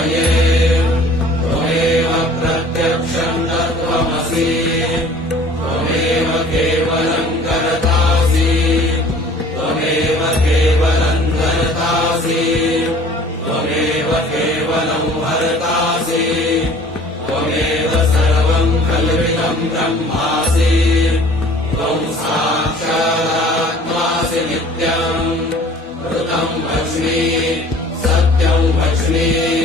विस्मये त्वमेव प्रत्यक्षं तत्त्वमसि त्वमेव केवलं कर्तासि त्वमेव केवलं धर्तासि त्वमेव केवलं हर्तासि त्वमेव सर्वं कल्पितं ब्रह्मासि त्वं साक्षादात्मासि नित्यं ऋतं भक्ष्मि सत्यं भक्ष्मि